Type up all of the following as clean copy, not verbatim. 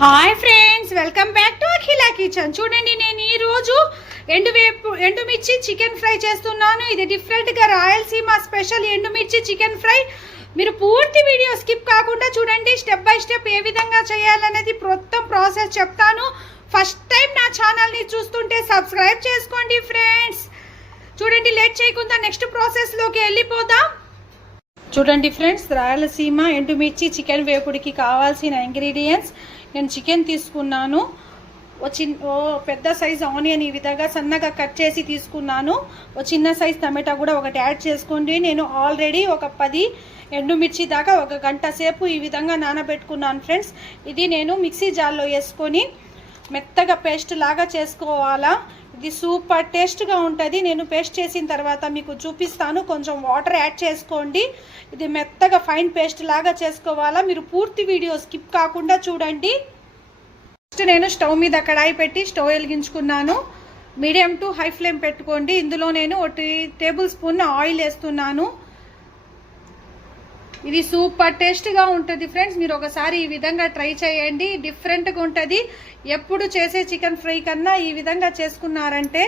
Hi friends, welcome back to Akhila kitchen. చూడండి, నేను ఈరోజు ఎండుమిర్చి చికెన్ ఫ్రై చేస్తున్నాను. ఇది డిఫరెంట్గా రాయలసీమ స్పెషల్ ఎండుమిర్చి చికెన్ ఫ్రై. మీరు పూర్తి వీడియో స్కిప్ కాకుండా చూడండి. స్టెప్ బై స్టెప్ ఏ విధంగా చేయాలనేది మొత్తం ప్రాసెస్ చెప్తాను. ఫస్ట్ టైం నా ఛానల్ని చూస్తుంటే సబ్స్క్రైబ్ చేసుకోండి ఫ్రెండ్స్. చూడండి, లేట్ చేయకుండా నెక్స్ట్ ప్రాసెస్లోకి వెళ్ళిపోదాం. చూడండి ఫ్రెండ్స్, రాయలసీమ ఎండుమిర్చి చికెన్ వేపుడికి కావాల్సిన ఇంగ్రీడియంట్స్. నేను చికెన్ తీసుకున్నాను. పెద్ద సైజ్ ఆనియన్ ఈ విధంగా సన్నగా కట్ చేసి తీసుకున్నాను. చిన్న సైజ్ టమాటా కూడా ఒకటి యాడ్ చేసుకోండి. నేను ఆల్రెడీ ఒక 10 ఎండుమిర్చి దాకా 1 గంట సేపు ఈ విధంగా నానబెట్టుకున్నాను ఫ్రెండ్స్. ఇది నేను మిక్సీ జార్లో వేసుకొని మెత్తగా పేస్ట్ లాగా చేసుకోవాలా. ఇది సూపర్ టేస్ట్గా ఉంటుంది. నేను పేస్ట్ చేసిన తర్వాత మీకు చూపిస్తాను. కొంచెం వాటర్ యాడ్ చేసుకోండి. ఇది మెత్తగా ఫైన్ పేస్ట్ లాగా చేసుకోవాలా. మీరు పూర్తి వీడియో స్కిప్ కాకుండా చూడండి. ఫస్ట్ నేను స్టవ్ మీద కడాయి పెట్టి స్టవ్ వెలిగించుకున్నాను. మీడియం టు హై ఫ్లేమ్ పెట్టుకోండి. ఇందులో నేను 1 టేబుల్ స్పూన్ ఆయిల్ వేస్తున్నాను. ఇది సూపర్ టేస్ట్గా ఉంటుంది ఫ్రెండ్స్. మీరు ఒకసారి ఈ విధంగా ట్రై చేయండి. డిఫరెంట్గా ఉంటుంది. ఎప్పుడు చేసే చికెన్ ఫ్రై కన్నా ఈ విధంగా చేసుకున్నారంటే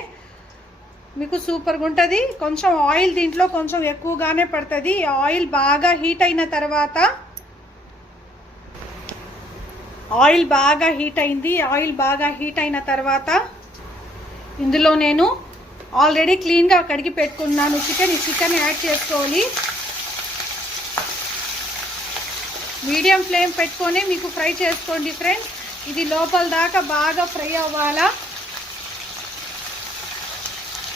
మీకు సూపర్గా ఉంటుంది. కొంచెం ఆయిల్ దీంట్లో కొంచెం ఎక్కువగానే పడుతుంది. ఆయిల్ బాగా హీట్ అయిన తర్వాత ఆయిల్ బాగా హీట్ అయిన తర్వాత ఇందులో నేను ఆల్రెడీ క్లీన్గా కడిగి పెట్టుకున్నాను ఈ చికెన్ యాడ్ చేసుకోవాలి. మీడియం ఫ్లేమ్ పెట్టుకొని మీకు ఫ్రై చేసుకోండి ఫ్రెండ్స్. ఇది లోపల దాకా బాగా ఫ్రై అవ్వాలా.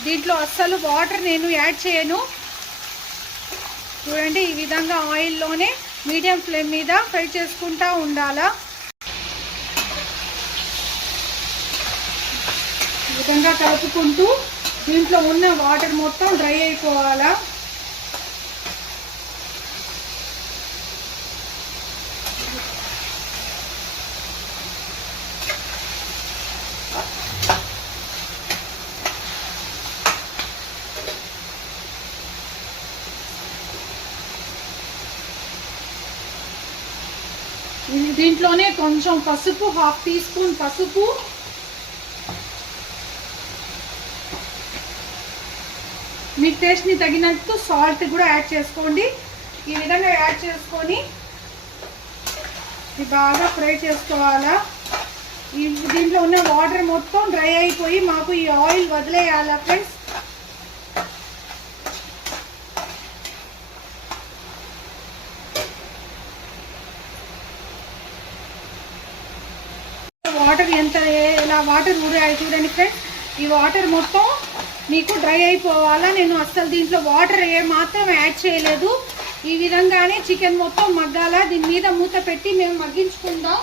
దీంట్లో అస్సలు వాటర్ నేను యాడ్ చేయను. చూడండి, ఈ విధంగా ఆయిల్లోనే మీడియం ఫ్లేమ్ మీద ఫ్రై చేసుకుంటూ ఉండాలా. ఈ విధంగా కలుపుకుంటూ దీంట్లో ఉన్న వాటర్ మొత్తం డ్రై అయిపోవాలా. దీంట్లోనే కొంచెం పసుపు, 1/2 టీ స్పూన్ పసుపు, మీ టేస్ట్ని తగినట్టు సాల్ట్ కూడా యాడ్ చేసుకోండి. ఈ విధంగా యాడ్ చేసుకొని ఇది బాగా ఫ్రై చేసుకోవాలా. దీంట్లో ఉన్న వాటర్ మొత్తం డ్రై అయిపోయి మాకు ఈ ఆయిల్ వదిలేయాలా ఫ్రెండ్స్. వాటర్ ఎలా వాటర్ ఊరాయి చూడండి ఫ్రెండ్స్. ఈ వాటర్ మొత్తం మీకు డ్రై అయిపోవాలా. నేను అస్సలు దీంట్లో వాటర్ మాత్రం యాడ్ చేయలేదు. ఈ విధంగానే చికెన్ మొత్తం మగ్గాల. దీని మీద మూత పెట్టి మేము మగ్గించుకుందాం.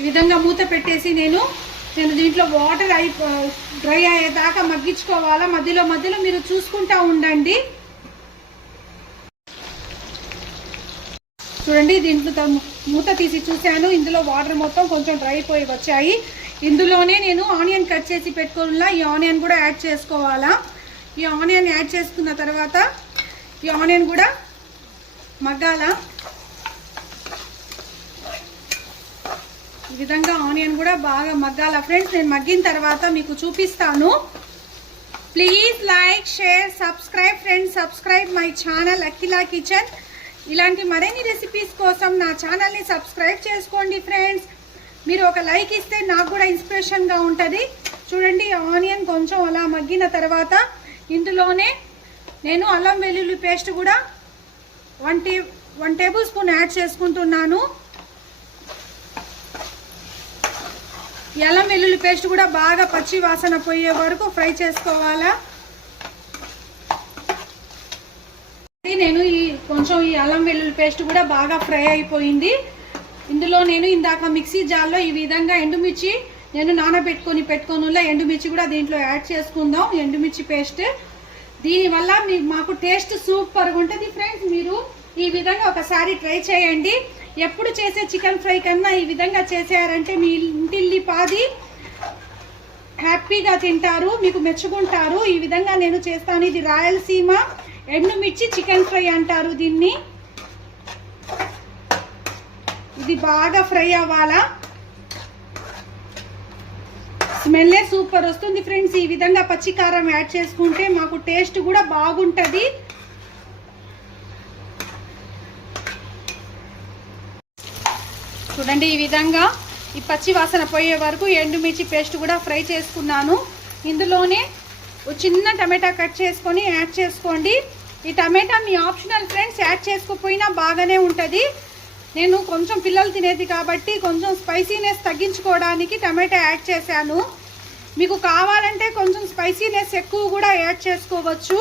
ఈ విధంగా మూత పెట్టేసి నేను దీంట్లో వాటర్ డ్రై అయ్యేదాకా మగ్గించుకోవాలా. మధ్యలో మీరు చూసుకుంటా ఉండండి. చూడండి, దీంట్లో మూత తీసి చూశాను. ఇందులో వాటర్ మొత్తం కొంచెం డ్రై అయిపోయి వచ్చాయి. ఇందులోనే నేను ఆనియన్ కట్ చేసి పెట్టుకోవాలా. ఈ ఆనియన్ కూడా యాడ్ చేసుకోవాలా. ఈ ఆనియన్ యాడ్ చేసుకున్న తర్వాత ఈ ఆనియన్ కూడా మగ్గాల. ఈ విధంగా ఆనియన్ కూడా బాగా మగ్గాల ఫ్రెండ్స్. నేను మగ్గిన తర్వాత మీకు చూపిస్తాను. Please like, share, subscribe friends. Subscribe my channel Akhila kitchen. ఇలాంటి మరిన్ని రెసిపీస్ కోసం నా ఛానల్ని సబ్స్క్రైబ్ చేసుకోండి ఫ్రెండ్స్. మీరు ఒక లైక్ ఇస్తే నాకు కూడా ఇన్స్పిరేషన్గా ఉంటుంది. చూడండి, ఆనియన్ కొంచెం అలా మగ్గిన తర్వాత ఇందులోనే నేను అల్లం వెల్లుల్లి పేస్ట్ కూడా 1 టేబుల్ స్పూన్ యాడ్ చేసుకుంటున్నాను. ఈ అల్లం వెల్లుల్లి పేస్ట్ కూడా బాగా పచ్చి వాసన పోయే వరకు ఫ్రై చేసుకోవాలా. నేను కొంచెం ఈ అల్లం వెల్లుల్లి పేస్ట్ కూడా బాగా ఫ్రై అయిపోయింది. ఇందులో నేను ఇందాక మిక్సీ జార్లో ఈ విధంగా ఎండుమిర్చి నేను నానబెట్టుకొని ఎండుమిర్చి కూడా దీంట్లో యాడ్ చేసుకుందాం. ఎండుమిర్చి పేస్ట్ దీనివల్ల మాకు టేస్ట్ సూపర్గా ఉంటుంది ఫ్రెండ్స్. మీరు ఈ విధంగా ఒకసారి ట్రై చేయండి. ఎప్పుడు చేసే చికెన్ ఫ్రై కన్నా ఈ విధంగా చేసారంటే మీ ఇంటిల్లిపాది హ్యాపీగా తింటారు, మీకు మెచ్చుకుంటారు. ఈ విధంగా నేను చేస్తాను. ఇది రాయలసీమ ఎండుమిర్చి చికెన్ ఫ్రై అంటారు దీన్ని. ఈ ఇది బాగా ఫ్రై అవ్వాలా. స్మెల్లే సూపర్ వస్తుంది ఫ్రెండ్స్. ఈ విధంగా పచ్చి కారం యాడ్ చేసుకుంటే మాకు టేస్ట్ కూడా బాగుంటుంది. చూడండి ఈ విధంగా ఈ పచ్చి వాసన పోయే వరకు ఎండుమిర్చి పేస్ట్ కూడా ఫ్రై చేసుకున్నాను. ఇందులోనే చిన్న టమాటా కట్ చేసుకొని యాడ్ చేసుకోండి. ఈ టమాటా మీ ఆప్షనల్ ఫ్రెండ్స్, యాడ్ చేసుకోకపోయినా బాగానే ఉంటుంది. నేను కొంచెం పిల్లలు తినేది కాబట్టి కొంచెం స్పైసీనెస్ తగ్గించుకోవడానికి టమాటా యాడ్ చేశాను. మీకు కావాలంటే కొంచెం స్పైసీనెస్ ఎక్కువ కూడా యాడ్ చేసుకోవచ్చు.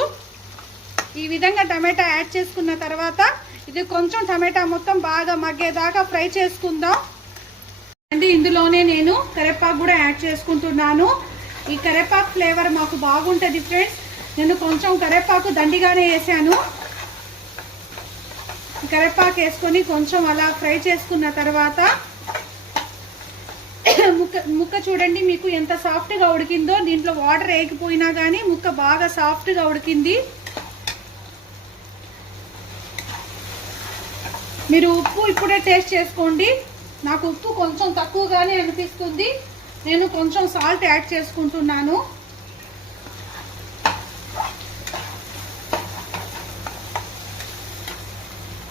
ఈ విధంగా టమాటా యాడ్ చేసుకున్న తర్వాత ఇది కొంచెం టమాటా మొత్తం బాగా మగ్గేదాకా ఫ్రై చేసుకుందాం. అండి ఇందులోనే నేను కరివేపాకు కూడా యాడ్ చేసుకుంటున్నాను. ఈ కరివేపాకు ఫ్లేవర్ మాకు బాగుంటుంది ఫ్రెండ్స్. నేను కొంచెం కరివేపాకు దండిగానే వేసాను. కరివేపాకు వేసుకొని కొంచెం అలా ఫ్రై చేసుకున్న తర్వాత ముక్క చూడండి మీకు ఎంత సాఫ్ట్గా ఉడికిందో. దీంట్లో వాటర్ వేయకపోయినా కానీ ముక్క బాగా సాఫ్ట్గా ఉడికింది. మీరు ఉప్పు ఇప్పుడే టేస్ట్ చేసుకోండి. నాకు ఉప్పు కొంచెం తక్కువగానే అనిపిస్తుంది. నేను కొంచెం సాల్ట్ యాడ్ చేసుకుంటున్నాను.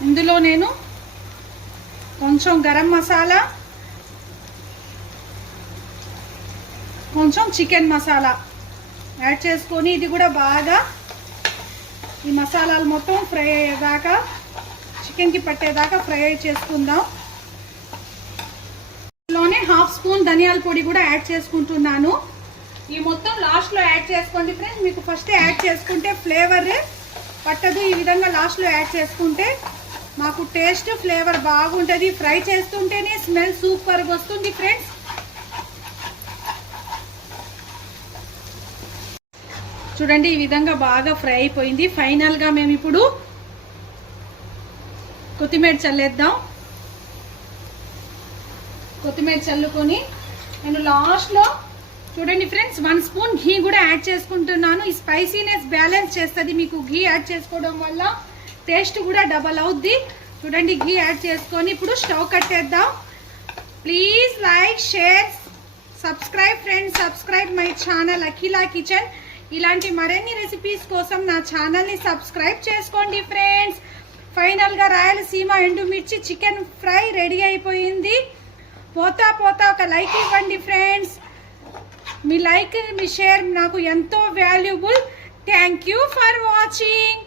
ఇందులో నేను కొంచెం గరం మసాలా, కొంచెం చికెన్ మసాలా యాడ్ చేసుకొని ఇది కూడా బాగా ఈ మసాలాలు మొత్తం ఫ్రై అయ్యేదాకా, చికెన్కి పట్టేదాకా ఫ్రై చేసుకుందాం. ఇందులోనే హాఫ్ స్పూన్ ధనియాల పొడి కూడా యాడ్ చేసుకుంటున్నాను. ఈ మొత్తం లాస్ట్లో యాడ్ చేసుకోండి ఫ్రెండ్స్. మీకు ఫస్ట్ యాడ్ చేసుకుంటే ఫ్లేవర్ పట్టదు. ఈ విధంగా లాస్ట్లో యాడ్ చేసుకుంటే మాకు టేస్ట్ ఫ్లేవర్ బాగుంటుంది. ఫ్రై చేస్తుంటేనే స్మెల్ సూపర్గా వస్తుంది ఫ్రెండ్స్. చూడండి ఈ విధంగా బాగా ఫ్రై అయిపోయింది. ఫైనల్గా మేము ఇప్పుడు కొత్తిమీర చల్లేద్దాం. కొత్తిమీర చల్లుకొని నేను లాస్ట్లో చూడండి ఫ్రెండ్స్ 1 స్పూన్ ఘీ కూడా యాడ్ చేసుకుంటున్నాను. ఈ స్పైసీనెస్ బ్యాలెన్స్ చేస్తుంది. మీకు ఘీ యాడ్ చేసుకోవడం వల్ల టేస్ట్ కూడా డబల్ అవుద్ది. చూడండి ఘీ యాడ్ చేసుకొని ఇప్పుడు స్టవ్ కట్టేద్దాం. Please like, share, subscribe friends. Subscribe my channel Akhila kitchen. ఇలాంటి మరిన్ని రెసిపీస్ కోసం నా ఛానల్ని సబ్స్క్రైబ్ చేసుకోండి ఫ్రెండ్స్. ఫైనల్గా రాయలసీమ ఎండుమిర్చి చికెన్ ఫ్రై రెడీ అయిపోయింది. పోతా ఒక లైక్ ఇవ్వండి ఫ్రెండ్స్. మీ లైక్, మీ షేర్ నాకు ఎంతో valuable. Thank you for watching.